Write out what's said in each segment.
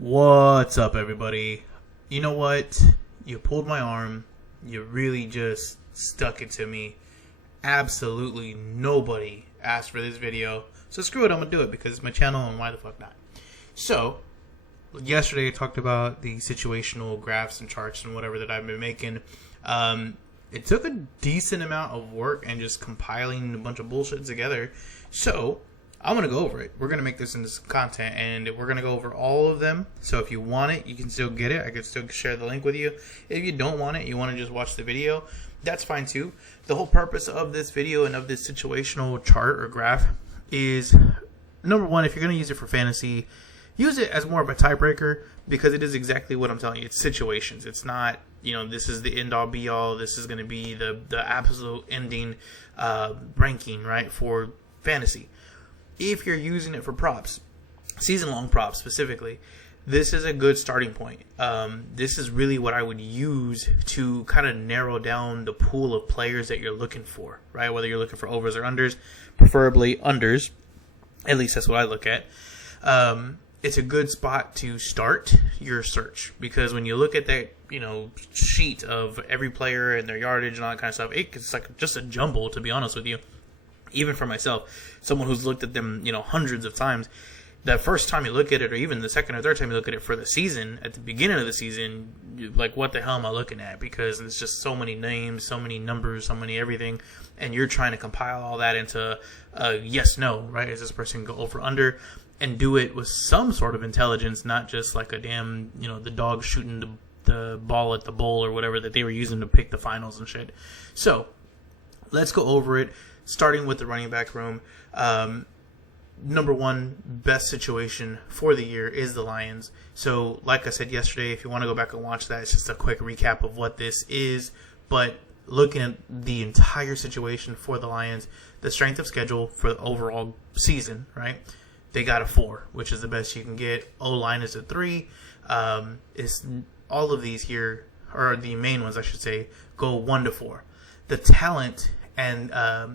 What's up, everybody? You know what? You pulled my arm. You really just stuck it to me. Absolutely nobody asked for this video. So screw it, I'm going to do it because it's my channel and why the fuck not? So, yesterday I talked about the situational graphs and charts and whatever that I've been making. It took a decent amount of work and just compiling a bunch of bullshit together. So, I'm going to go over it. We're going to make this into some content, and we're going to go over all of them. So if you want it, you can still get it. I can still share the link with you. If you don't want it, you want to just watch the video, that's fine too. The whole purpose of this video and of this situational chart or graph is, number one, if you're going to use it for fantasy, use it as more of a tiebreaker, because it is exactly what I'm telling you. It's situations. It's not, this is the end all be all. This is going to be the absolute ending ranking, right, for fantasy. If you're using it for props, season-long props specifically, this is a good starting point. This is really what I would use to kind of narrow down the pool of players that you're looking for, right? Whether you're looking for overs or unders, preferably unders. At least that's what I look at. It's a good spot to start your search, because when you look at that, sheet of every player and their yardage and all that kind of stuff, it's like just a jumble, to be honest with you. Even for myself, someone who's looked at them, hundreds of times, the first time you look at it, or even the second or third time you look at it for the season, at the beginning of the season, you're like, what the hell am I looking at? Because it's just so many names, so many numbers, so many everything, and you're trying to compile all that into a yes, no, right? Is this person go over, under, and do it with some sort of intelligence, not just like a damn, the dog shooting the ball at the bowl or whatever that they were using to pick the finals and shit. So, let's go over it. Starting with the running back room, number one best situation for the year is the Lions. So, like I said yesterday, if you want to go back and watch that, it's just a quick recap of what this is. But looking at the entire situation for the Lions, the strength of schedule for the overall season, right? They got a 4, which is the best you can get. O-line is a 3. It's all of these here, or the main ones, I should say, go 1 to 4. The talent and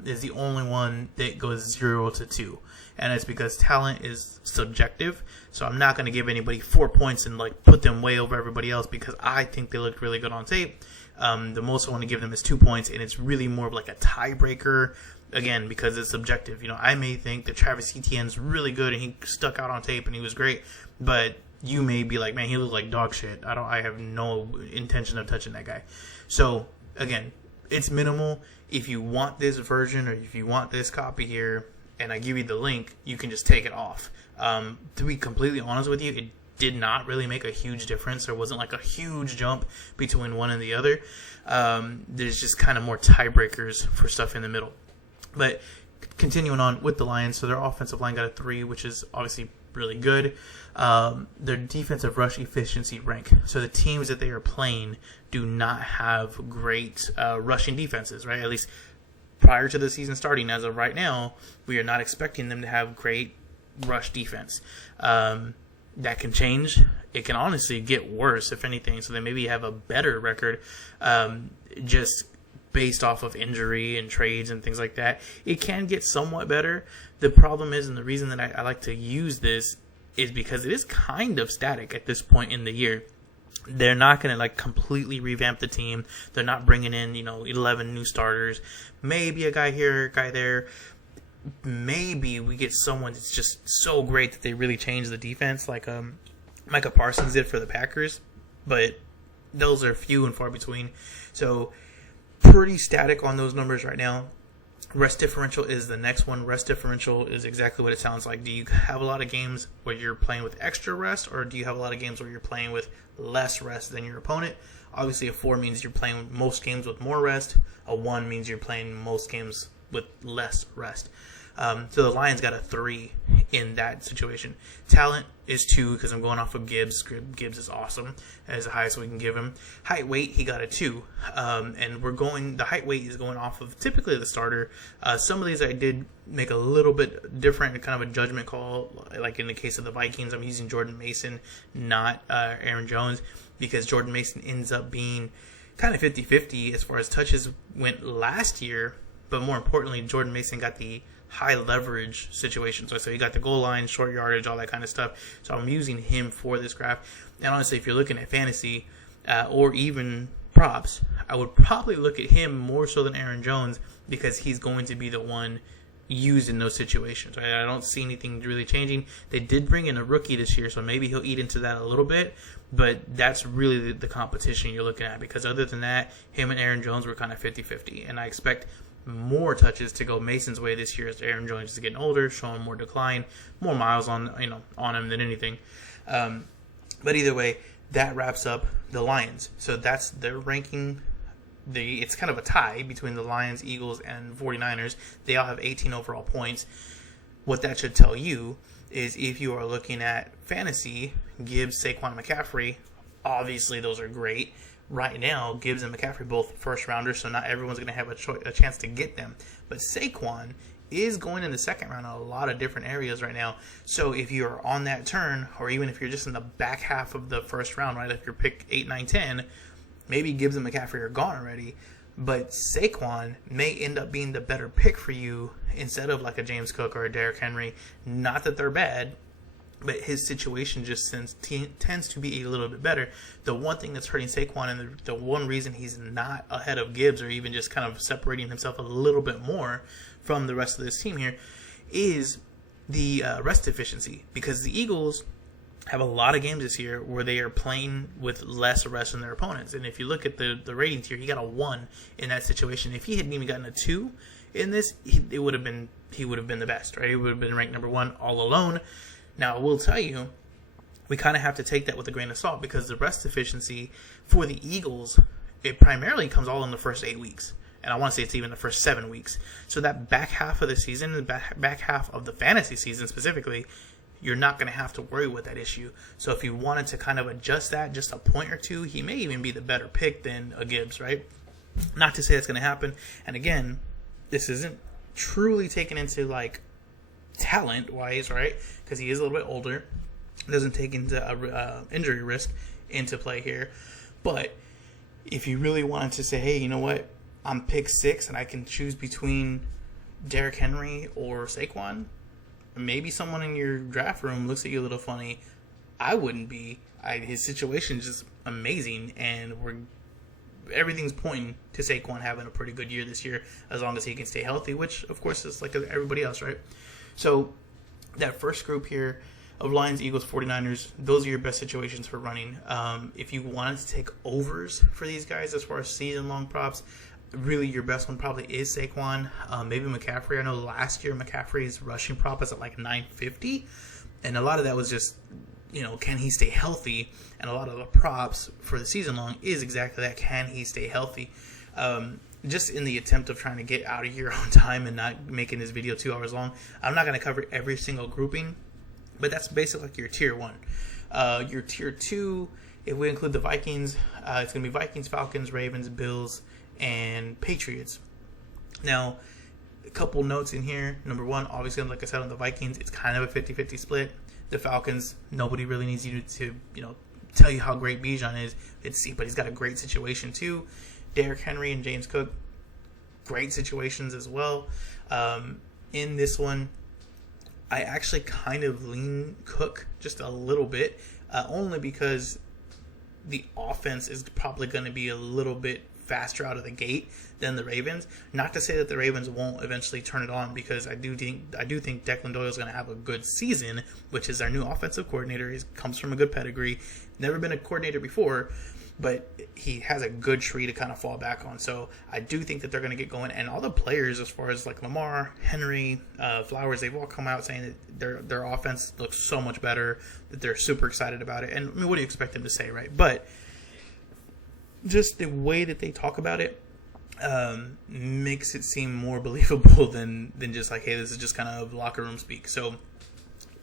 is the only one that goes 0 to 2, and it's because talent is subjective. So I'm not going to give anybody 4 points and put them way over everybody else because I think they look really good on tape. The most I want to give them is 2 points, and it's really more of like a tiebreaker, again, because it's subjective. I may think that Travis Etienne's really good and he stuck out on tape and he was great, but you may be like, man, he looked like dog shit. I have no intention of touching that guy. So again, it's minimal. If you want this version, or if you want this copy here, and I give you the link, you can just take it off. To be completely honest with you, it did not really make a huge difference. There wasn't like a huge jump between one and the other. There's just kind of more tiebreakers for stuff in the middle. But continuing on with the Lions, so their offensive line got a 3, which is obviously really good. Their defensive rush efficiency rank. So the teams that they are playing do not have great rushing defenses, right? At least prior to the season starting, as of right now, we are not expecting them to have great rush defense. That can change. It can honestly get worse, if anything. So they maybe have a better record, just based off of injury and trades and things like that. It can get somewhat better. The problem is, and the reason that I like to use this is because it is kind of static at this point in the year. They're not going to completely revamp the team. They're not bringing in, 11 new starters. Maybe a guy here, a guy there. Maybe we get someone that's just so great that they really change the defense, like Micah Parsons did for the Packers. But those are few and far between. So pretty static on those numbers right now. Rest differential is the next one. Rest differential is exactly what it sounds like. Do you have a lot of games where you're playing with extra rest, or do you have a lot of games where you're playing with less rest than your opponent? Obviously, a 4 means you're playing most games with more rest. A 1 means you're playing most games with less rest. So the Lions got a 3 in that situation. Talent is 2 because I'm going off of Gibbs. Gibbs is awesome. That is the highest we can give him. Height, weight, he got a 2. And the height, weight is going off of typically the starter. Some of these I did make a little bit different, kind of a judgment call. Like in the case of the Vikings, I'm using Jordan Mason, not Aaron Jones, because Jordan Mason ends up being kind of 50-50 as far as touches went last year. But more importantly, Jordan Mason got the high leverage situations. So you got the goal line, short yardage, all that kind of stuff. So I'm using him for this graph. And honestly, if you're looking at fantasy or even props, I would probably look at him more so than Aaron Jones because he's going to be the one used in those situations. Right? I don't see anything really changing. They did bring in a rookie this year, so maybe he'll eat into that a little bit, but that's really the competition you're looking at, because other than that, him and Aaron Jones were kind of 50-50, and I expect more touches to go Mason's way this year as Aaron Jones is getting older, showing more decline, more miles on him than anything. But either way, that wraps up the Lions. So that's their ranking. It's kind of a tie between the Lions, Eagles, and 49ers. They all have 18 overall points. What that should tell you is if you are looking at fantasy, Gibbs, Saquon, McCaffrey, obviously those are great. Right now, Gibbs and McCaffrey both first rounders, so not everyone's going to have a chance to get them. But Saquon is going in the second round in a lot of different areas right now. So if you're on that turn, or even if you're just in the back half of the first round, right, if you're pick 8, 9, 10, maybe Gibbs and McCaffrey are gone already, but Saquon may end up being the better pick for you instead of like a James Cook or a Derrick Henry. Not that they're bad, but his situation just tends to be a little bit better. The one thing that's hurting Saquon, and the one reason he's not ahead of Gibbs or even just kind of separating himself a little bit more from the rest of this team here, is the rest efficiency. Because the Eagles have a lot of games this year where they are playing with less rest than their opponents. And if you look at the rating tier, he got a 1 in that situation. If he hadn't even gotten a 2 in this, he would have been the best, right? He would have been ranked number 1 all alone. Now, I will tell you, we kind of have to take that with a grain of salt, because the rest efficiency for the Eagles, it primarily comes all in the first 8 weeks. And I want to say it's even the first 7 weeks. So that back half of the season, the back half of the fantasy season specifically, you're not going to have to worry with that issue. So if you wanted to kind of adjust that just a point or two, he may even be the better pick than a Gibbs, right? Not to say it's going to happen. And again, this isn't truly taken into like talent-wise, right? Because he is a little bit older. Doesn't take into injury risk into play here. But if you really wanted to say, hey, you know what? I'm pick 6 and I can choose between Derrick Henry or Saquon, maybe someone in your draft room looks at you a little funny. I wouldn't be. His situation is just amazing, and everything's pointing to Saquon having a pretty good year this year, as long as he can stay healthy, which, of course, is like everybody else, right? So that first group here of Lions, Eagles, 49ers, those are your best situations for running. If you wanted to take overs for these guys as far as season-long props, really your best one probably is Saquon, maybe McCaffrey. I know last year McCaffrey's rushing prop was at like 950, and a lot of that was just, can he stay healthy? And a lot of the props for the season long is exactly that, can he stay healthy? Just in the attempt of trying to get out of here on time and not making this video 2 hours long, I'm not going to cover every single grouping, but that's basically like your tier 1. Your tier 2, if we include the Vikings, it's going to be Vikings, Falcons, Ravens, Bills, and Patriots. Now, a couple notes in here. Number 1, obviously, like I said, on the Vikings, it's kind of a 50-50 split. The Falcons, nobody really needs you to tell you how great Bijan is. But he's got a great situation too. Derrick Henry and James Cook, great situations as well. In this one, I actually kind of lean Cook just a little bit, only because the offense is probably going to be a little bit faster out of the gate than the Ravens. Not to say that the Ravens won't eventually turn it on, because I do think Declan Doyle is going to have a good season, which is our new offensive coordinator. He comes from a good pedigree, never been a coordinator before, but he has a good tree to kind of fall back on. So I do think that they're going to get going, and all the players, as far as like Lamar, Henry, Flowers, they've all come out saying that their offense looks so much better, that they're super excited about it. And I mean, what do you expect them to say, right? But just the way that they talk about it makes it seem more believable than just like, hey, this is just kind of locker room speak. So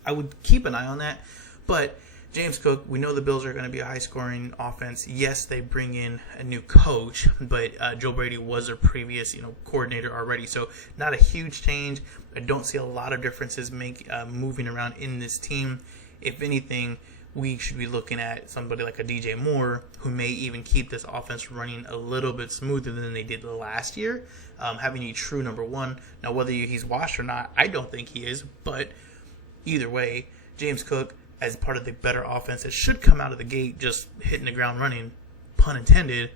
I would keep an eye on that. But James Cook, we know the Bills are going to be a high-scoring offense. Yes, they bring in a new coach, but Joe Brady was their previous coordinator already. So not a huge change. I don't see a lot of differences moving around in this team. If anything, we should be looking at somebody like a DJ Moore, who may even keep this offense running a little bit smoother than they did last year, having a true number one. Now, whether he's washed or not, I don't think he is, but either way, James Cook, as part of the better offense that should come out of the gate just hitting the ground running, pun intended,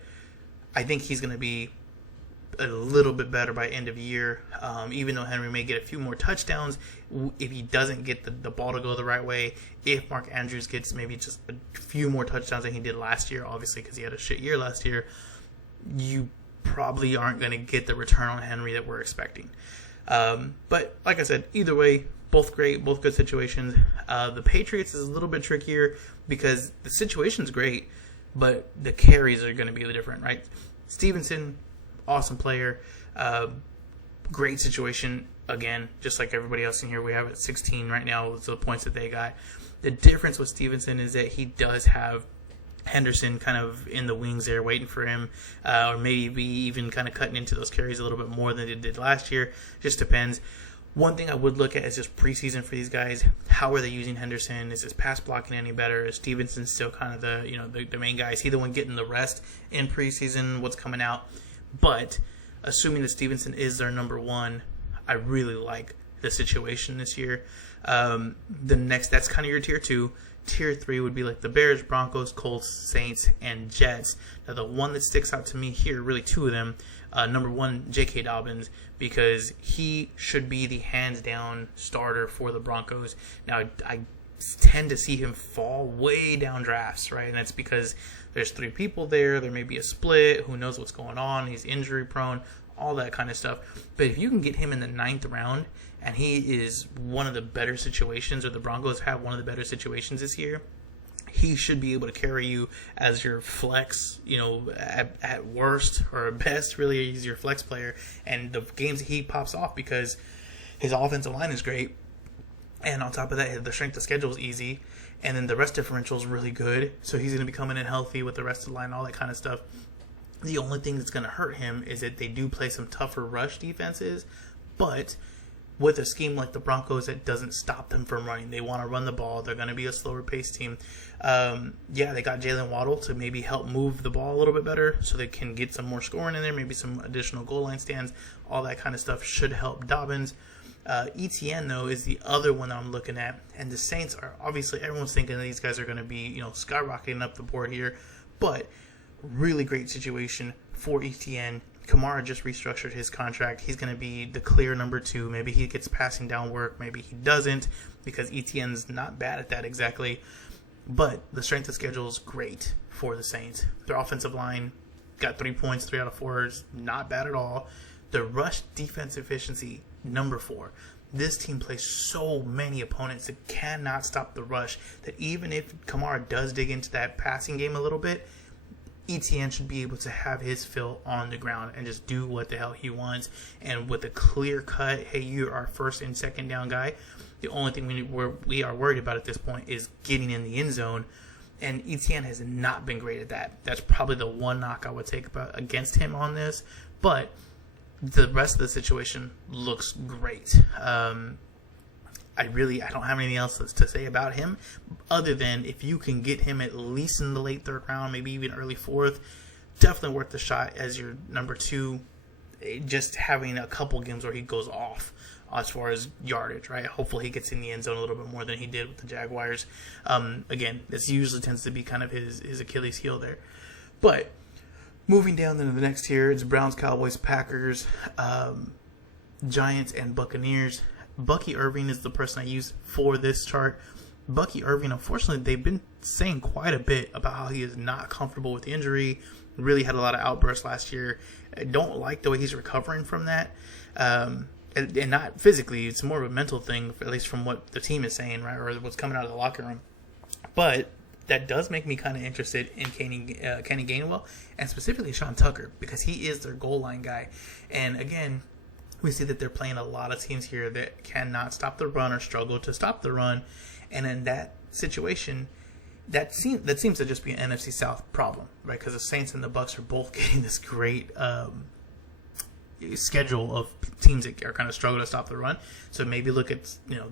I think he's going to be a little bit better by end of year. Even though Henry may get a few more touchdowns, if he doesn't get the ball to go the right way, if Mark Andrews gets maybe just a few more touchdowns than he did last year, obviously because he had a shit year last year, you probably aren't going to get the return on Henry that we're expecting. But like I said, either way, both great, both good situations. The Patriots is a little bit trickier because the situation's great, but the carries are going to be different, right? Stevenson, awesome player, great situation. Again, just like everybody else in here, we have at 16 right now with the points that they got. The difference with Stevenson is that he does have Henderson kind of in the wings there waiting for him, or maybe even kind of cutting into those carries a little bit more than they did last year. Just depends. One thing I would look at is just preseason for these guys. How are they using Henderson? Is his pass blocking any better? Is Stevenson still kind of the main guy? Is he the one getting the rest in preseason? What's coming out? But assuming that Stevenson is their number one, I really like the situation this year. That's kind of your tier 2. Tier 3 would be like the Bears, Broncos, Colts, Saints, and Jets. Now, the one that sticks out to me here, really two of them. Number one, J.K. Dobbins, because he should be the hands-down starter for the Broncos. Now, I tend to see him fall way down drafts, right? And that's because there's 3 people there. There may be a split. Who knows what's going on? He's injury-prone, all that kind of stuff. But if you can get him in the 9th round, and he is one of the better situations, or the Broncos have one of the better situations this year, he should be able to carry you as your flex, at worst, or at best, really, he's your flex player. And the games that he pops off, because his offensive line is great, and on top of that, the strength of schedule is easy, and then the rest differential is really good, so he's going to be coming in healthy with the rest of the line, all that kind of stuff. The only thing that's going to hurt him is that they do play some tougher rush defenses, but with a scheme like the Broncos that doesn't stop them from running. They want to run the ball. They're going to be a slower paced team. They got Jalen Waddle to maybe help move the ball a little bit better so they can get some more scoring in there, maybe some additional goal line stands. All that kind of stuff should help Dobbins. ETN, though, is the other one that I'm looking at. And the Saints are, obviously, everyone's thinking that these guys are going to be, skyrocketing up the board here. But really great situation for ETN. Kamara just restructured his contract. He's going to be the clear number 2. Maybe he gets passing down work. Maybe he doesn't, because ETN's not bad at that exactly. But the strength of schedule is great for the Saints. Their offensive line got 3 points, 3 out of 4 is not bad at all. The rush defense efficiency, number 4. This team plays so many opponents that cannot stop the rush, that even if Kamara does dig into that passing game a little bit, ETN should be able to have his fill on the ground and just do what the hell he wants. And with a clear cut, hey, you're our first and second down guy, the only thing we are worried about at this point is getting in the end zone. And ETN has not been great at that. That's probably the one knock I would take against him on this. But the rest of the situation looks great. I don't have anything else to say about him, other than if you can get him at least in the late 3rd round, maybe even early 4th, definitely worth the shot as your number 2. Just having a couple games where he goes off as far as yardage, right? Hopefully he gets in the end zone a little bit more than he did with the Jaguars. Again, this usually tends to be kind of his Achilles heel there. But moving down into the next tier, it's Browns, Cowboys, Packers, Giants, and Buccaneers. Bucky Irving is the person I use for this chart. Bucky Irving, unfortunately, they've been saying quite a bit about how he is not comfortable with the injury. Really had a lot of outbursts last year. I don't like the way he's recovering from that. And not physically. It's more of a mental thing, at least from what the team is saying, right, or what's coming out of the locker room. But that does make me kind of interested in Kenny Gainwell, and specifically Sean Tucker, because he is their goal line guy. And again, we see that they're playing a lot of teams here that cannot stop the run or struggle to stop the run. And in that situation, that seems to just be an NFC South problem, right? Because the Saints and the Bucs are both getting this great schedule of teams that are kind of struggling to stop the run. So maybe look at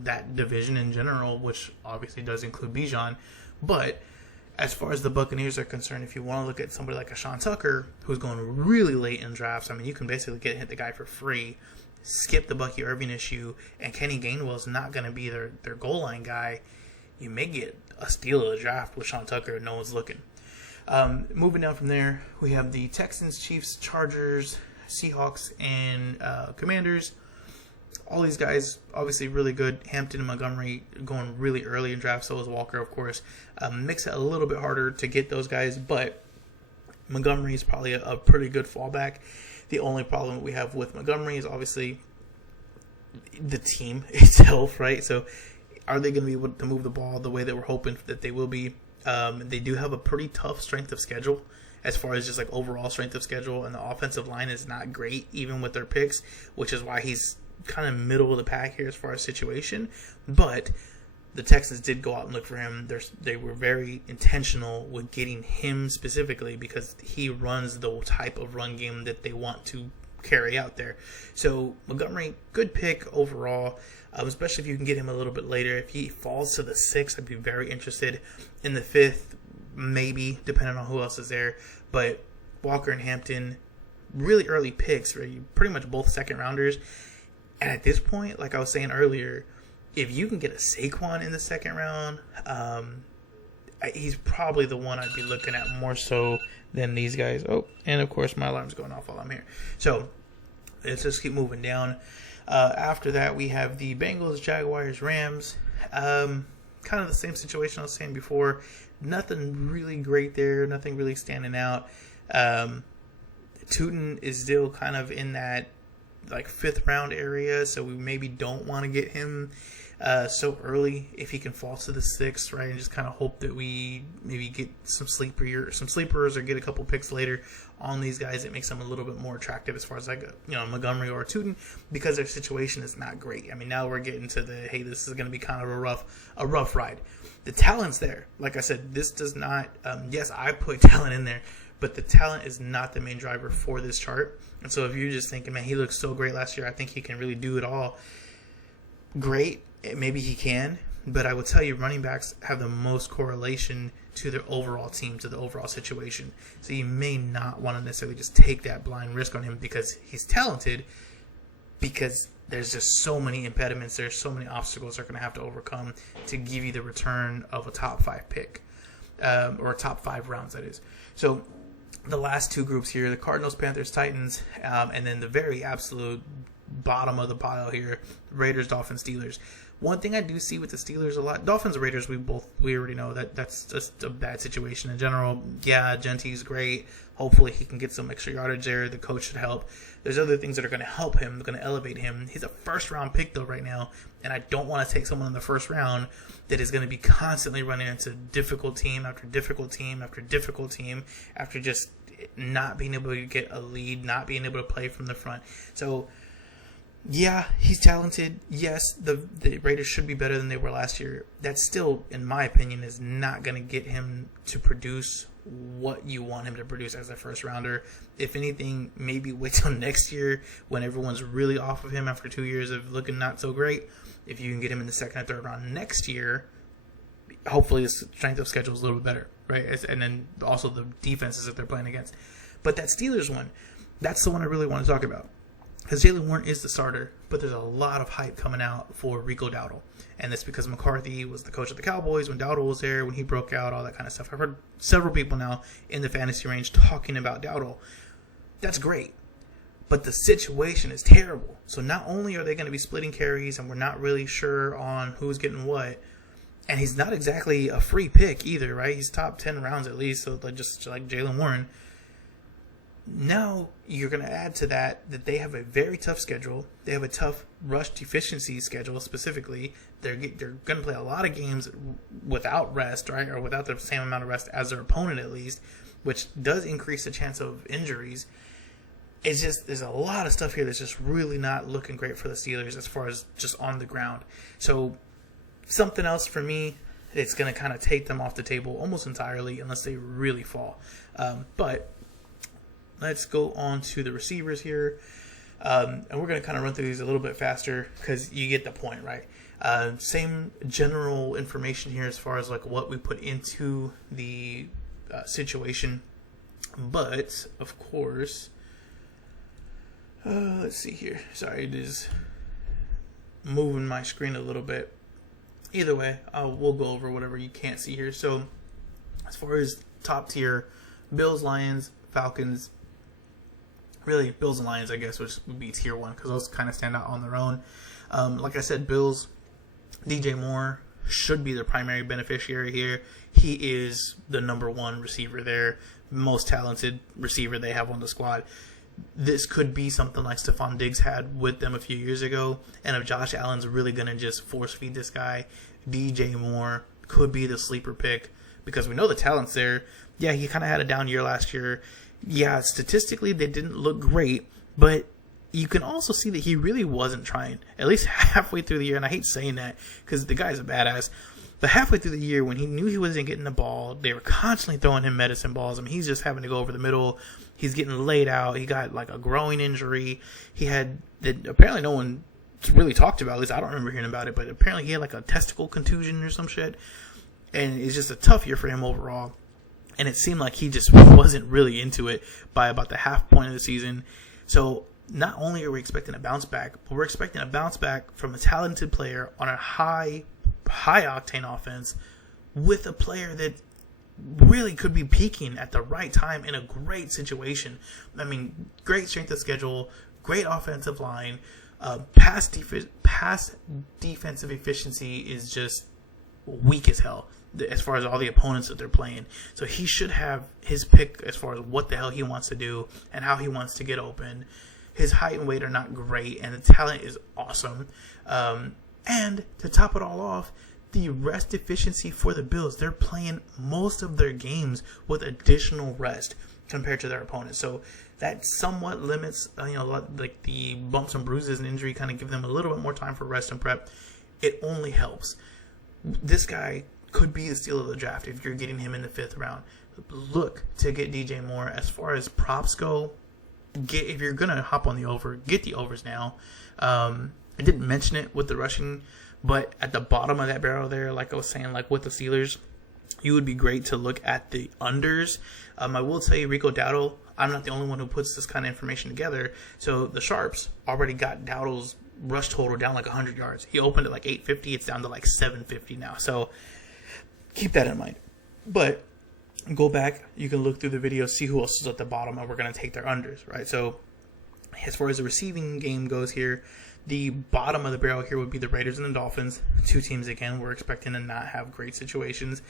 that division in general, which obviously does include Bijan. But as far as the Buccaneers are concerned, if you want to look at somebody like a Sean Tucker, who's going really late in drafts, I mean, you can basically hit the guy for free, skip the Bucky Irving issue, and Kenny Gainwell is not going to be their goal line guy. You may get a steal of the draft with Sean Tucker if no one's looking. Moving down from there, we have the Texans, Chiefs, Chargers, Seahawks, and Commanders. All these guys, obviously really good. Hampton and Montgomery going really early in draft. So was Walker, of course. Makes it a little bit harder to get those guys, but Montgomery is probably a pretty good fallback. The only problem we have with Montgomery is obviously the team itself, right? So are they going to be able to move the ball the way that we're hoping that they will be? They do have a pretty tough strength of schedule as far as just like overall strength of schedule, and the offensive line is not great even with their picks, which is why he's kind of middle of the pack here as far as situation. But the Texans did go out and look for him. They were very intentional with getting him specifically because he runs the type of run game that they want to carry out there. So Montgomery, good pick overall, especially if you can get him a little bit later. If he falls to the 6th, I'd be very interested. In the 5th, maybe, depending on who else is there. But Walker and Hampton, really early picks, right? Pretty much both second rounders. And at this point, like I was saying earlier, if you can get a Saquon in the second round, he's probably the one I'd be looking at more so than these guys. Oh, and of course my alarm's going off while I'm here. So let's just keep moving down. After that, we have the Bengals, Jaguars, Rams. Kind of the same situation I was saying before. Nothing really great there. Nothing really standing out. Tootin is still kind of in that like 5th round area, so we maybe don't want to get him so early if he can fall to the 6th, right? And just kind of hope that we maybe get some sleepers or get a couple picks later on these guys. It makes them a little bit more attractive as far as like Montgomery or Tootin, because their situation is not great. I mean, now we're getting to the hey, this is going to be kind of a rough ride. The talent's there. Like I said, this does not. Yes, I put talent in there, but the talent is not the main driver for this chart. And so if you're just thinking, man, he looked so great last year, I think he can really do it all. Great. Maybe he can. But I would tell you, running backs have the most correlation to their overall team, to the overall situation. So you may not want to necessarily just take that blind risk on him because he's talented, because there's just so many impediments. There's so many obstacles they're going to have to overcome to give you the return of a top 5 pick, or a top 5 rounds, that is. So the last two groups here, the Cardinals, Panthers, Titans, and then the very absolute bottom of the pile here, Raiders, Dolphins, Steelers. One thing I do see with the Steelers a lot, Dolphins, Raiders, we already know that's just a bad situation in general. Yeah, Gentry's great. Hopefully he can get some extra yardage there. The coach should help. There's other things that are going to help him, going to elevate him. He's a first-round pick, though, right now, and I don't want to take someone in the first round that is going to be constantly running into difficult team after difficult team after difficult team after just not being able to get a lead, not being able to play from the front. So, yeah, he's talented. Yes, the Raiders should be better than they were last year. That still, in my opinion, is not going to get him to produce what you want him to produce as a first rounder. If anything, maybe wait till next year when everyone's really off of him after 2 years of looking not so great. If you can get him in the second or third round next year, hopefully his strength of schedule is a little bit better, right? And then also the defenses that they're playing against. But that Steelers one, that's the one I really want to talk about. Because Jaylen Warren is the starter, but there's a lot of hype coming out for Rico Dowdle. And that's because McCarthy was the coach of the Cowboys when Dowdle was there, when he broke out, all that kind of stuff. I've heard several people now in the fantasy range talking about Dowdle. That's great. But the situation is terrible. So not only are they going to be splitting carries and we're not really sure on who's getting what, and he's not exactly a free pick either, right? He's top 10 rounds at least, so just like Jaylen Warren. Now you're going to add to that they have a very tough schedule. They have a tough rush efficiency schedule specifically. They're going to play a lot of games without rest, right, or without the same amount of rest as their opponent at least, which does increase the chance of injuries. It's just, there's a lot of stuff here that's just really not looking great for the Steelers as far as just on the ground. So something else for me, it's going to kind of take them off the table almost entirely unless they really fall. But let's go on to the receivers here. And we're going to kind of run through these a little bit faster because you get the point, right? Same general information here as far as like what we put into the situation. But, of course, let's see here. Sorry, it is moving my screen a little bit. Either way, we'll go over whatever you can't see here. So, as far as top tier, Bills, Lions, Falcons, really Bills and Lions, I guess, which would be tier 1 because those kind of stand out on their own. Like I said, Bills, DJ Moore should be their primary beneficiary here. He is the number 1 receiver there, most talented receiver they have on the squad. This could be something like Stephon Diggs had with them a few years ago. And if Josh Allen's really going to just force feed this guy, DJ Moore could be the sleeper pick because we know the talent's there. Yeah, he kind of had a down year last year. Yeah, statistically they didn't look great, but you can also see that he really wasn't trying, at least halfway through the year. And I hate saying that because the guy's a badass. But halfway through the year, when he knew he wasn't getting the ball, they were constantly throwing him medicine balls. I mean, he's just having to go over the middle. He's getting laid out. He got like a growing injury. He had that apparently no one really talked about. At least I don't remember hearing about it. But apparently he had like a testicle contusion or some shit. And it's just a tough year for him overall. And it seemed like he just wasn't really into it by about the half point of the season. So not only are we expecting a bounce back, but we're expecting a bounce back from a talented player on a high octane offense with a player that really could be peaking at the right time in a great situation. I mean, great strength of schedule, great offensive line, pass defensive efficiency is just weak as hell as far as all the opponents that they're playing. So he should have his pick as far as what the hell he wants to do and how he wants to get open. His height and weight are not great, and the talent is awesome. And to top it all off, the rest efficiency for the Bills, they're playing most of their games with additional rest compared to their opponents. So that somewhat limits, like the bumps and bruises and injury kind of give them a little bit more time for rest and prep. It only helps. This guy could be the steal of the draft if you're getting him in the 5th round. Look to get DJ Moore. As far as props go, if you're going to hop on the over, get the overs now. I didn't mention it with the rushing, but at the bottom of that barrel there, like I was saying, like with the Steelers, you would be great to look at the unders. I will tell you, Rico Dowdle, I'm not the only one who puts this kind of information together. So the Sharps already got Dowdle's rush total down like 100 yards. He opened at like 850. It's down to like 750 now. So keep that in mind. But go back. You can look through the video, see who else is at the bottom, and we're going to take their unders, right? So as far as the receiving game goes here, the bottom of the barrel here would be the Raiders and the Dolphins. 2 teams, again, we're expecting to not have great situations.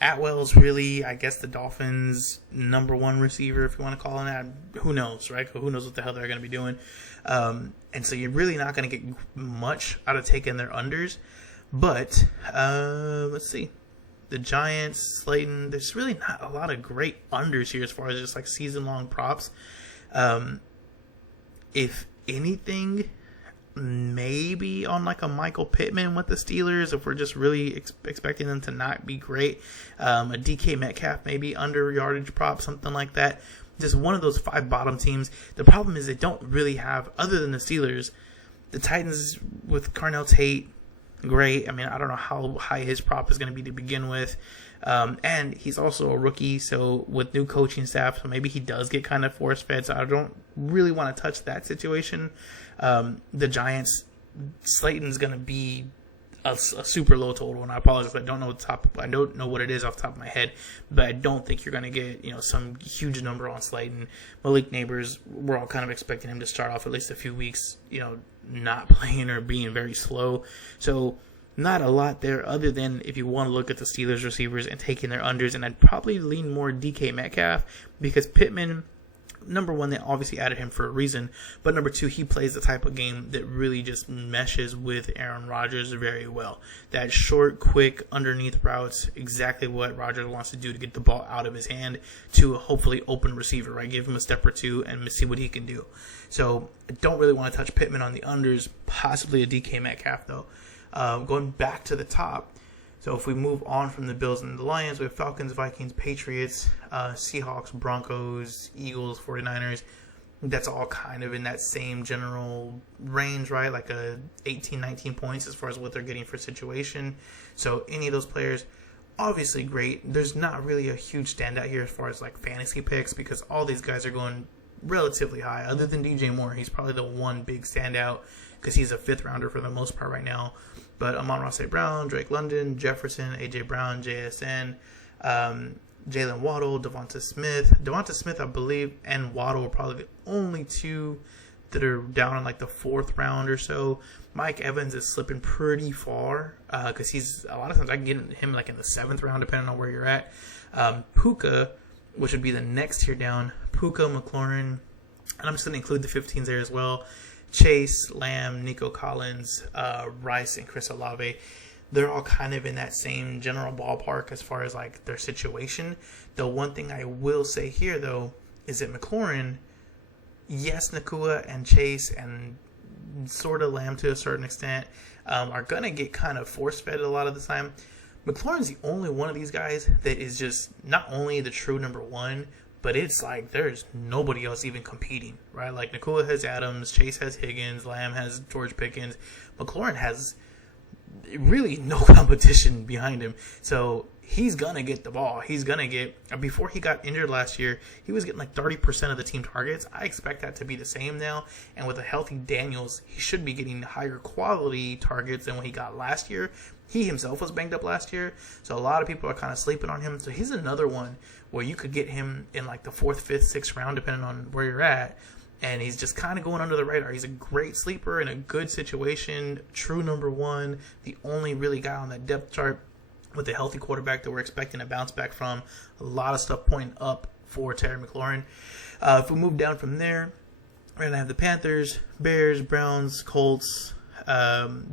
Atwell's really, I guess, the Dolphins' number 1 receiver, if you want to call him that. Who knows, right? Who knows what the hell they're going to be doing. And so you're really not going to get much out of taking their unders. But, let's see. The Giants, Slayton, there's really not a lot of great unders here as far as just like season-long props. If anything, maybe on like a Michael Pittman with the Steelers, if we're just really expecting them to not be great. A DK Metcalf, maybe under yardage prop, something like that. Just one of those 5 bottom teams. The problem is they don't really have, other than the Steelers, the Titans with Carnell Tate, great. I mean, I don't know how high his prop is going to be to begin with. And he's also a rookie, so with new coaching staff, so maybe he does get kind of force-fed, so I don't really want to touch that situation. The Giants, Slayton's going to be a super low total, and I apologize, I don't know what it is off the top of my head, but I don't think you're going to get some huge number on Slayton. Malik Neighbors, we're all kind of expecting him to start off at least a few weeks, not playing or being very slow, so not a lot there other than if you want to look at the Steelers receivers and taking their unders, and I'd probably lean more DK Metcalf because Pittman, number 1, they obviously added him for a reason, but number 2, he plays the type of game that really just meshes with Aaron Rodgers very well. That short, quick, underneath routes, exactly what Rodgers wants to do to get the ball out of his hand to a hopefully open receiver, right? Give him a step or two and see what he can do. So I don't really want to touch Pittman on the unders, possibly a DK Metcalf though. Going back to the top, so if we move on from the Bills and the Lions, we have Falcons, Vikings, Patriots, Seahawks, Broncos, Eagles, 49ers. that's all kind of in that same general range, right? Like a 18, 19 points as far as what they're getting for situation. So any of those players, obviously great. There's not really a huge standout here as far as like fantasy picks because all these guys are going relatively high. Other than DJ Moore, he's probably the one big standout because he's a 5th rounder for the most part right now. But Amon-Ra St. Brown, Drake London, Jefferson, A.J. Brown, JSN, Jalen Waddle, Devonta Smith. Devonta Smith, I believe, and Waddle are probably the only two that are down in like the 4th round or so. Mike Evans is slipping pretty far because he's a lot of times I can get him like in the 7th round depending on where you're at. Puka, which would be the next tier down. Puka, McLaurin, and I'm just going to include the 15s there as well. Chase, Lamb, Nico Collins, Rice, and Chris Olave. They're all kind of in that same general ballpark as far as like their situation. The one thing I will say here though is that McLaurin, yes, Nacua and Chase and sort of Lamb to a certain extent are going to get kind of force-fed a lot of the time. McLaurin's the only one of these guys that is just not only the true number one, but it's like there's nobody else even competing, right? Like Nacua has Adams, Chase has Higgins, Lamb has George Pickens. McLaurin has really no competition behind him. So he's going to get the ball. He's going to get, before he got injured last year, he was getting like 30% of the team targets. I expect that to be the same now. And with a healthy Daniels, he should be getting higher quality targets than what he got last year. He himself was banged up last year, so a lot of people are kind of sleeping on him. So he's another one where you could get him in like the 4th, 5th, 6th round, depending on where you're at. And he's just kind of going under the radar. He's a great sleeper in a good situation, true number one, the only really guy on that depth chart with a healthy quarterback that we're expecting a bounce back from. A lot of stuff pointing up for Terry McLaurin. If we move down from there, we're going to have the Panthers, Bears, Browns, Colts,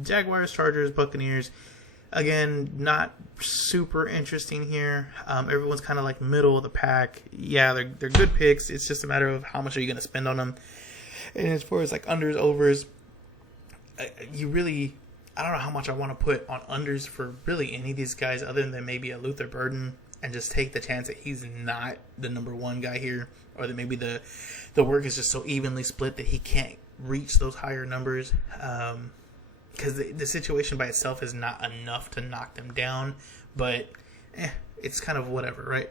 Jaguars, Chargers, Buccaneers. Again, not super interesting here. Everyone's kind of like middle of the pack. Yeah, they're good picks. It's just a matter of how much are you going to spend on them. And as far as like unders, overs, I don't know how much I want to put on unders for really any of these guys other than maybe a Luther Burden and just take the chance that he's not the number one guy here, or that maybe the work is just so evenly split that he can't reach those higher numbers. Because the situation by itself is not enough to knock them down, but it's kind of whatever, right?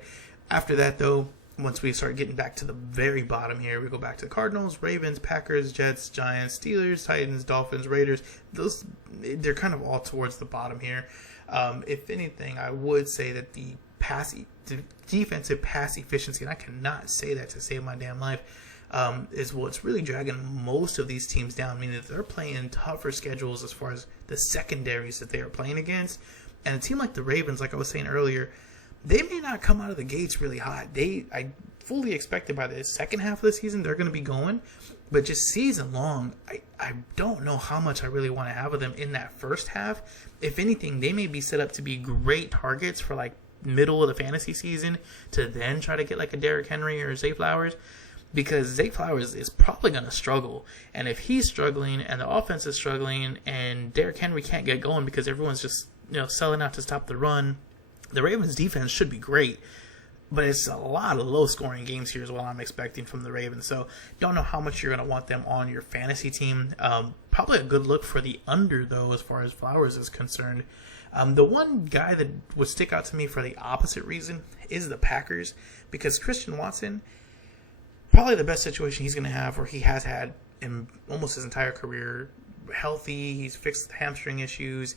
After that, though, once we start getting back to the very bottom here, we go back to the Cardinals, Ravens, Packers, Jets, Giants, Steelers, Titans, Dolphins, Raiders. They're kind of all towards the bottom here. If anything, I would say that the defensive pass efficiency, and I cannot say that to save my damn life, is what's really dragging most of these teams down. I mean, they're playing tougher schedules as far as the secondaries that they are playing against. And a team like the Ravens, like I was saying earlier, they may not come out of the gates really hot. I fully expected by the second half of the season they're going to be going. But just season long, I don't know how much I really want to have of them in that first half. If anything, they may be set up to be great targets for like middle of the fantasy season to then try to get like a Derrick Henry or Zay Flowers. Because Zay Flowers is probably going to struggle. And if he's struggling and the offense is struggling and Derrick Henry can't get going because everyone's just selling out to stop the run, the Ravens defense should be great. But it's a lot of low-scoring games here is what I'm expecting from the Ravens. So don't know how much you're going to want them on your fantasy team. Probably a good look for the under, though, as far as Flowers is concerned. The one guy that would stick out to me for the opposite reason is the Packers. Because Christian Watson, probably the best situation he's going to have, or he has had in almost his entire career. Healthy, he's fixed hamstring issues,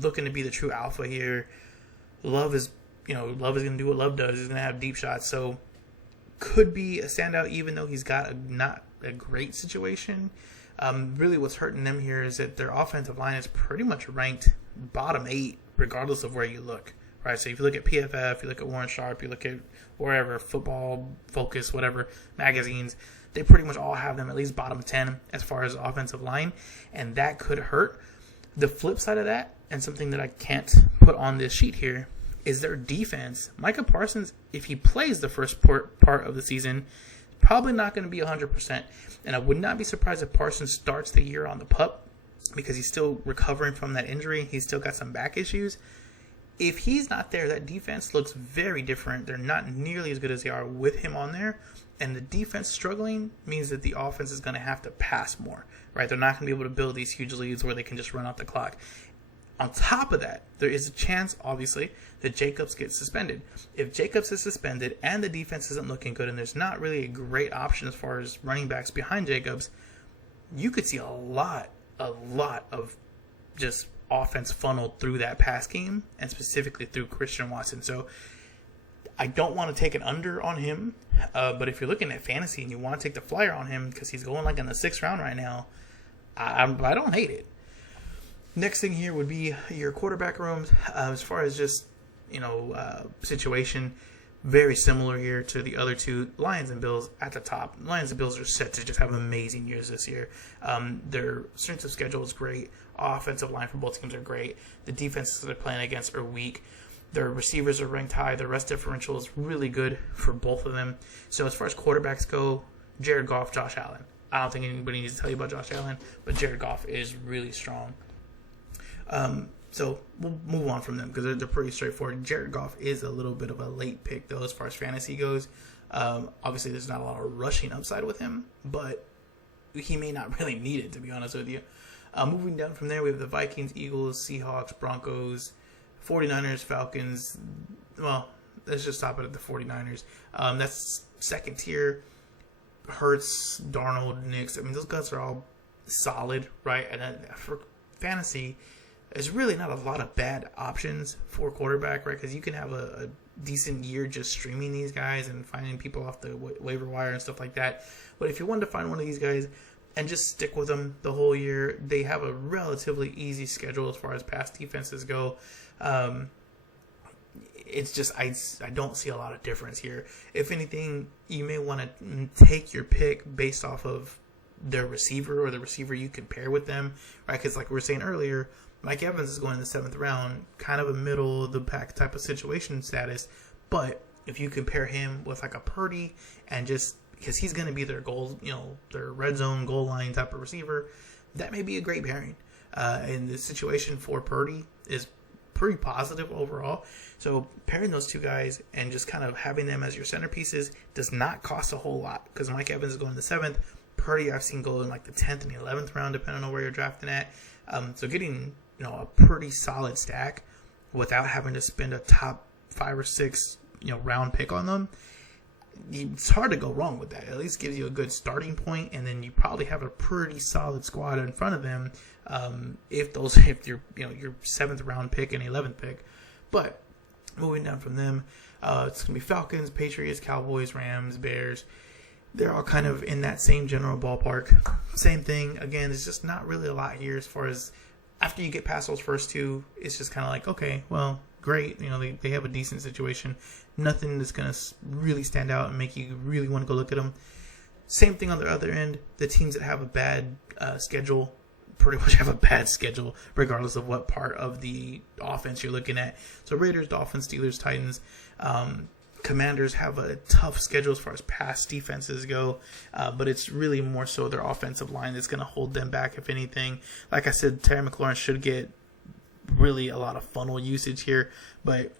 looking to be the true alpha here. Love is going to do what Love does. He's going to have deep shots, so could be a standout even though he's got not a great situation. Really what's hurting them here is that their offensive line is pretty much ranked bottom 8 regardless of where you look. Right, so if you look at PFF, you look at Warren Sharp, you look at wherever, Football Focus, whatever, magazines, they pretty much all have them at least bottom 10 as far as offensive line, and that could hurt. The flip side of that, and something that I can't put on this sheet here, is their defense. Micah Parsons, if he plays the first part of the season, probably not going to be 100%, and I would not be surprised if Parsons starts the year on the PUP because he's still recovering from that injury. He's still got some back issues. If he's not there, that defense looks very different. They're not nearly as good as they are with him on there. and the defense struggling means that the offense is going to have to pass more, right? They're not going to be able to build these huge leads where they can just run out the clock. On top of that, there is a chance, obviously, that Jacobs gets suspended. If Jacobs is suspended and the defense isn't looking good and there's not really a great option as far as running backs behind Jacobs, you could see a lot of just offense funneled through that pass game, and specifically through Christian Watson. So I don't want to take an under on him, but if you're looking at fantasy and you want to take the flyer on him because he's going like in the 6th round right now, I don't hate it. Next thing here would be your quarterback rooms. As far as just, situation, very similar here to the other two. Lions and Bills at the top. Lions and Bills are set to just have amazing years this year. Their strength of schedule is great. Offensive line for both teams are great. The defenses they're playing against are weak. Their receivers are ranked high. Their rest differential is really good for both of them. So as far as quarterbacks go, Jared Goff, Josh Allen. I don't think anybody needs to tell you about Josh Allen, but Jared Goff is really strong. So we'll move on from them because they're pretty straightforward. Jared Goff is a little bit of a late pick, though, as far as fantasy goes. Obviously, there's not a lot of rushing upside with him, but he may not really need it, to be honest with you. Moving down from there, we have the Vikings, Eagles, Seahawks, Broncos, 49ers, Falcons. Well, let's just stop it at the 49ers. That's second tier. Hurts, Darnold, Knicks. I mean, those guys are all solid, right? And then for fantasy, there's really not a lot of bad options for quarterback, right? Because you can have a decent year just streaming these guys and finding people off the waiver wire and stuff like that. But if you wanted to find one of these guys and just stick with them the whole year, they have a relatively easy schedule as far as past defenses go. It's just I don't see a lot of difference here. If anything, you may want to take your pick based off of their receiver or the receiver you can pair with them, right? Because like we were saying earlier, Mike Evans is going in the 7th round, kind of a middle of the pack type of situation status. But if you compare him with like a Purdy and just because he's going to be their goal, their red zone goal line type of receiver, that may be a great pairing. And the situation for Purdy is pretty positive overall. So pairing those two guys and just kind of having them as your centerpieces does not cost a whole lot because Mike Evans is going in the 7th. Purdy I've seen go in like the 10th and the 11th round depending on where you're drafting at. So getting a pretty solid stack without having to spend a top 5 or 6 round pick on them, it's hard to go wrong with that. It at least gives you a good starting point, and then you probably have a pretty solid squad in front of them if you're your 7th round pick and 11th pick. But moving down from them, it's gonna be Falcons, Patriots, Cowboys, Rams, Bears. They're all kind of in that same general ballpark. Same thing. Again, there's just not really a lot here as far as after you get past those first two, it's just kind of like, okay, well, great. They have a decent situation. Nothing that's going to really stand out and make you really want to go look at them. Same thing on the other end. The teams that have a bad schedule pretty much have a bad schedule regardless of what part of the offense you're looking at. So Raiders, Dolphins, Steelers, Titans. Commanders have a tough schedule as far as past defenses go, but it's really more so their offensive line that's going to hold them back, if anything. Like I said, Terry McLaurin should get really a lot of funnel usage here, but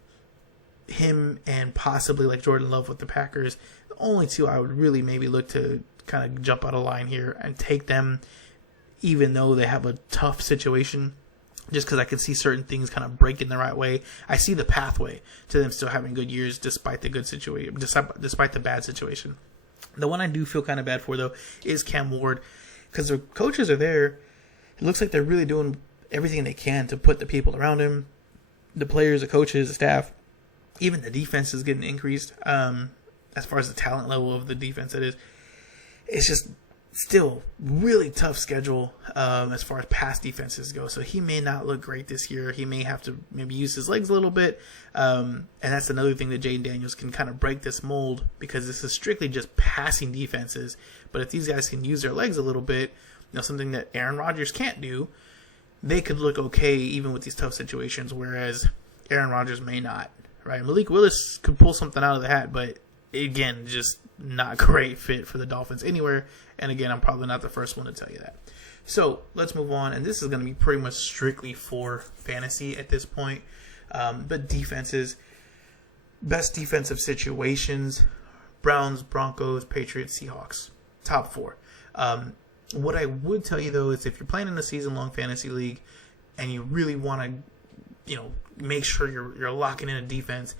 him and possibly like Jordan Love with the Packers, the only two I would really maybe look to kind of jump out of line here and take them, even though they have a tough situation. Just because I can see certain things kind of breaking the right way. I see the pathway to them still having good years despite the good situation, despite the bad situation. The one I do feel kind of bad for, though, is Cam Ward. Because the coaches are there. It looks like they're really doing everything they can to put the people around him. The players, the coaches, the staff. Even the defense is getting increased. As far as the talent level of the defense, it is. It's just still really tough schedule as far as past defenses go. So he may not look great this year. He may have to maybe use his legs a little bit. And that's another thing that Jayden Daniels can kind of break this mold, because this is strictly just passing defenses. But if these guys can use their legs a little bit, something that Aaron Rodgers can't do, they could look okay even with these tough situations, whereas Aaron Rodgers may not, right? Malik Willis could pull something out of the hat, but again, just not great fit for the Dolphins anywhere. And again, I'm probably not the first one to tell you that. So let's move on. And this is going to be pretty much strictly for fantasy at this point. But defenses, best defensive situations, Browns, Broncos, Patriots, Seahawks. Top 4. What I would tell you, though, is if you're playing in a season-long fantasy league and you really want to, make sure you're locking in a defense,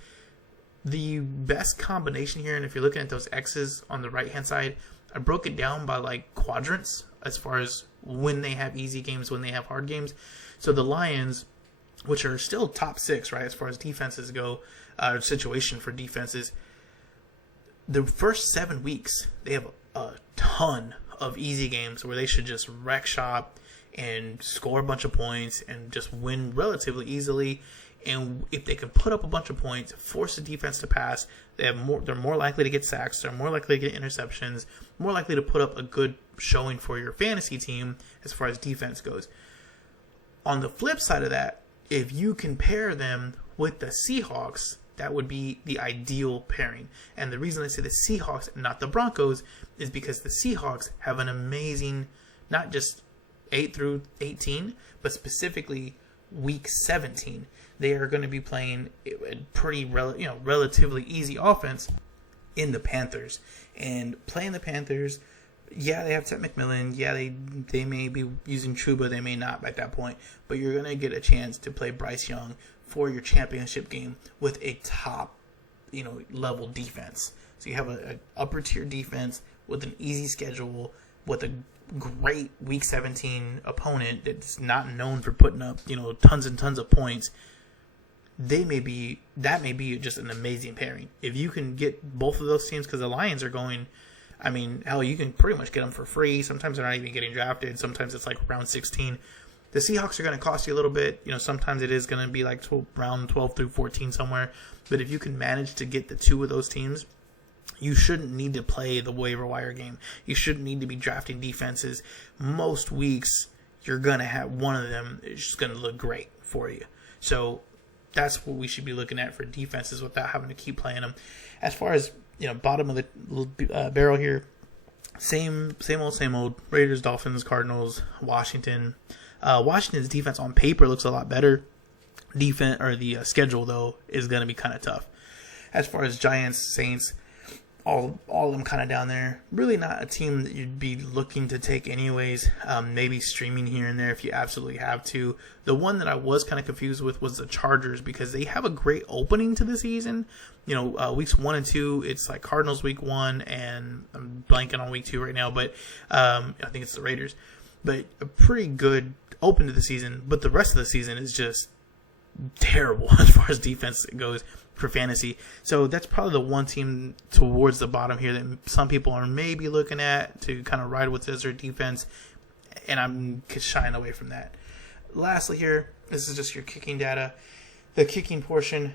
the best combination here, and if you're looking at those X's on the right-hand side, I broke it down by like quadrants as far as when they have easy games, when they have hard games. So the Lions, which are still top 6, right, as far as defenses go, situation for defenses, the first 7 weeks, they have a ton of easy games where they should just wreck shop and score a bunch of points and just win relatively easily. And if they can put up a bunch of points, force the defense to pass, they're more likely to get sacks, they're more likely to get interceptions, more likely to put up a good showing for your fantasy team as far as defense goes. On the flip side of that, if you can pair them with the Seahawks, that would be the ideal pairing. And the reason I say the Seahawks and not the Broncos is because the Seahawks have an amazing, not just 8 through 18, but specifically week 17. They are going to be playing a pretty relatively easy offense in the Panthers. And playing the Panthers, yeah, they have Ted McMillan. Yeah, they may be using Chuba. They may not at that point. But you're going to get a chance to play Bryce Young for your championship game with a top, level defense. So you have an upper tier defense with an easy schedule, with a great week 17 opponent that's not known for putting up, tons and tons of points. That may be just an amazing pairing. If you can get both of those teams, because the Lions are going, hell, you can pretty much get them for free. Sometimes they're not even getting drafted. Sometimes it's like round 16. The Seahawks are going to cost you a little bit. Sometimes it is going to be like round 12 through 14 somewhere. But if you can manage to get the 2 of those teams, you shouldn't need to play the waiver wire game. You shouldn't need to be drafting defenses. Most weeks, you're going to have one of them is just going to look great for you. So that's what we should be looking at for defenses without having to keep playing them. As far as, bottom of the barrel here, same old. Raiders, Dolphins, Cardinals, Washington. Washington's defense on paper looks a lot better. The schedule, though, is going to be kind of tough. As far as Giants, Saints, all of them kind of down there. Really not a team that you'd be looking to take anyways. Maybe streaming here and there if you absolutely have to. The one that I was kind of confused with was the Chargers, because they have a great opening to the season. Weeks 1 and 2, it's like Cardinals week 1, and I'm blanking on week 2 right now, but I think it's the Raiders. But a pretty good open to the season, but the rest of the season is just terrible as far as defense goes for fantasy. So that's probably the one team towards the bottom here that some people are maybe looking at to kind of ride with as their defense, and I'm shying away from that. Lastly here, this is just your kicking data. The kicking portion,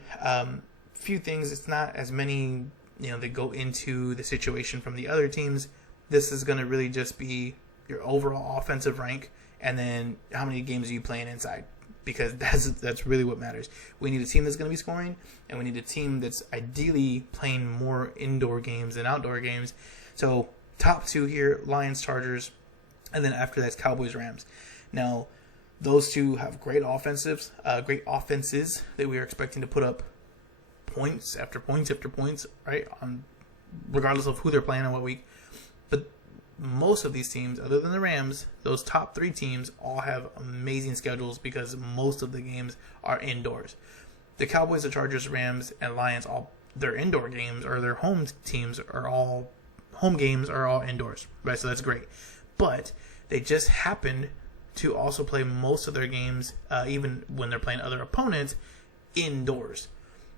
few things. It's not as many, that go into the situation from the other teams. This is going to really just be your overall offensive rank, and then how many games are you playing inside, because that's really what matters. We need a team that's going to be scoring, and we need a team that's ideally playing more indoor games than outdoor games. So top 2 here, Lions, Chargers, and then after that's Cowboys, Rams. Now, those 2 have great offenses that we are expecting to put up points after points after points, right? Regardless of who they're playing on what week. But most of these teams, other than the Rams, those top 3 teams all have amazing schedules because most of the games are indoors. The Cowboys, the Chargers, Rams, and Lions, all their indoor games or their home games are all indoors, right? So that's great. But they just happened to also play most of their games, even when they're playing other opponents, indoors.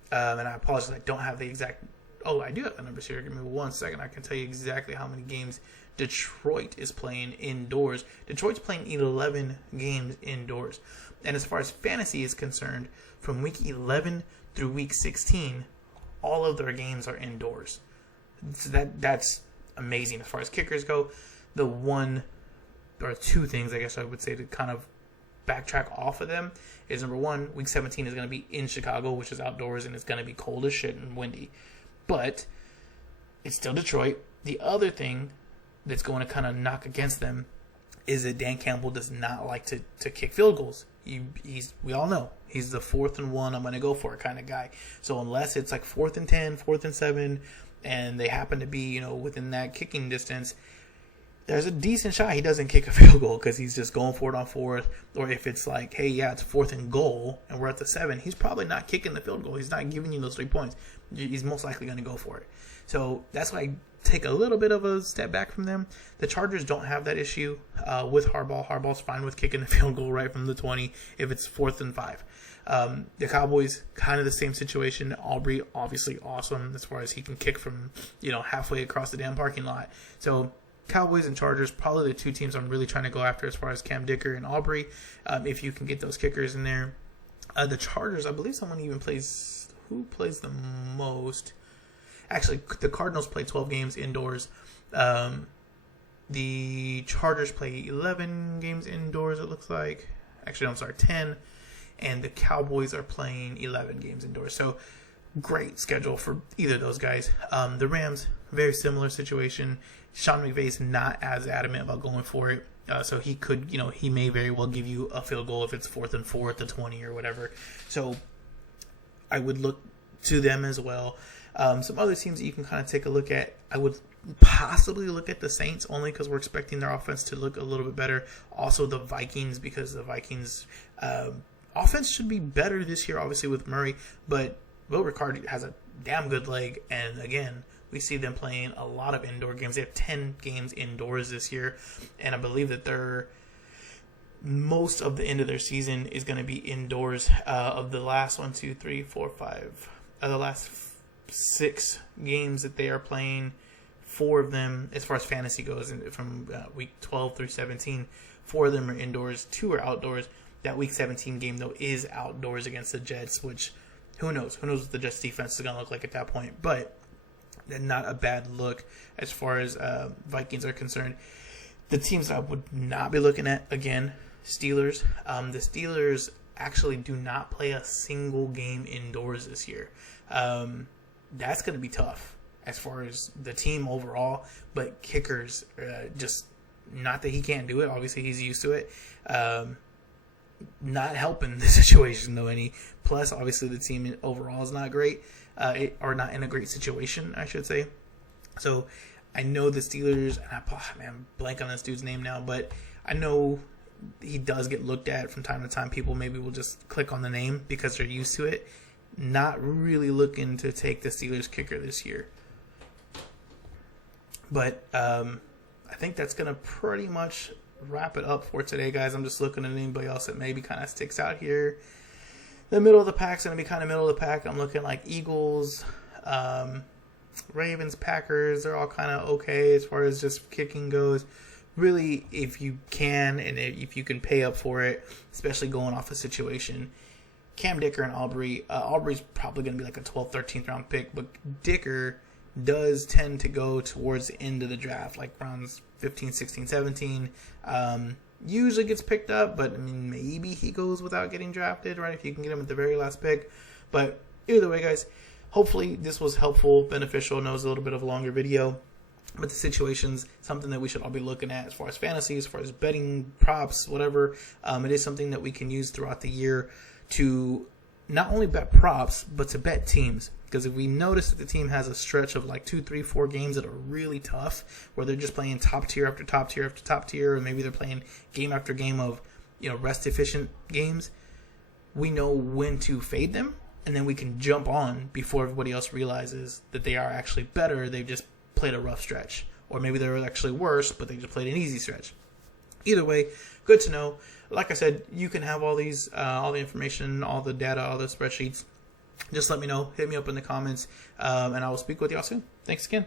And I apologize, I don't have the exact... Oh, I do have the numbers here. Give me 1 second. I can tell you exactly how many games Detroit is playing indoors. Detroit's playing 11 games indoors. And as far as fantasy is concerned, from week 11 through week 16, all of their games are indoors. So that's amazing. As far as kickers go, the 1 or 2 things, I guess I would say, to kind of backtrack off of them is, number 1, week 17 is going to be in Chicago, which is outdoors, and it's going to be cold as shit and windy. But it's still Detroit. The other thing that's going to kind of knock against them is that Dan Campbell does not like to kick field goals. We all know he's the 4th and 1, I'm going to go for it kind of guy. So unless it's like 4th and 10, 4th and 7, and they happen to be, within that kicking distance, there's a decent shot he doesn't kick a field goal because he's just going for it on fourth. Or if it's like, hey, yeah, it's 4th and goal and we're at the 7, he's probably not kicking the field goal. He's not giving you those 3 points. He's most likely going to go for it. So that's why I take a little bit of a step back from them. The Chargers don't have that issue with Harbaugh. Harbaugh's fine with kicking the field goal right from the 20 if it's 4th and 5. The Cowboys, kind of the same situation. Aubrey, obviously awesome as far as he can kick from, halfway across the damn parking lot. So Cowboys and Chargers, probably the 2 teams I'm really trying to go after as far as Cam Dicker and Aubrey, if you can get those kickers in there. The Chargers, I believe someone even plays, who plays the most? Actually, the Cardinals play 12 games indoors. The Chargers play 11 games indoors, it looks like. Actually, I'm sorry, 10. And the Cowboys are playing 11 games indoors. So, great schedule for either of those guys. The Rams, very similar situation. Sean McVay's not as adamant about going for it. So he could, he may very well give you a field goal if it's 4th and 4 at the 20 or whatever. So I would look to them as well. Some other teams that you can kind of take a look at, I would possibly look at the Saints only because we're expecting their offense to look a little bit better. Also the Vikings, because the Vikings offense should be better this year, obviously with Murray, but Will Ricard has a damn good leg, and again, we see them playing a lot of indoor games. They have 10 games indoors this year, and I believe that most of the end of their season is going to be indoors. Of the last 6 games that they are playing, 4 of them, as far as fantasy goes, from week 12 through 17, 4 of them are indoors, 2 are outdoors. That week 17 game, though, is outdoors against the Jets, which who knows? Who knows what the Jets defense is going to look like at that point, but not a bad look as far as Vikings are concerned. The teams I would not be looking at, again, Steelers. The Steelers actually do not play a single game indoors this year. That's going to be tough as far as the team overall, but kickers, just not that he can't do it. Obviously, he's used to it. Not helping the situation, though, any. Plus, obviously, the team overall is not great. Or not in a great situation, I should say. So I know the Steelers, I'm blank on this dude's name now, but I know he does get looked at from time to time. People maybe will just click on the name because they're used to it. Not really looking to take the Steelers kicker this year. But I think that's going to pretty much wrap it up for today, guys. I'm just looking at anybody else that maybe kind of sticks out here. The middle of the pack's going to be kind of middle of the pack. I'm looking like Eagles, Ravens, Packers. They're all kind of okay as far as just kicking goes. Really, if you can and if you can pay up for it, especially going off a situation, Cam Dicker and Aubrey. Aubrey's probably going to be like a 12th, 13th round pick, but Dicker does tend to go towards the end of the draft, like rounds 15, 16, 17. Usually gets picked up, but I mean, maybe he goes without getting drafted, right? If you can get him at the very last pick. But either way, guys, hopefully this was helpful, beneficial. I know it's a little bit of a longer video, but the situation's something that we should all be looking at as far as fantasy, as far as betting, props, whatever. It is something that we can use throughout the year to not only bet props, but to bet teams. Because if we notice that the team has a stretch of like 2, 3, 4 games that are really tough, where they're just playing top tier after top tier after top tier, or maybe they're playing game after game of rest efficient games, we know when to fade them, and then we can jump on before everybody else realizes that they are actually better. They've just played a rough stretch, or maybe they're actually worse, but they just played an easy stretch. Either way, good to know. Like I said, you can have all these, all the information, all the data, all the spreadsheets. Just let me know. Hit me up in the comments, and I will speak with y'all soon. Thanks again.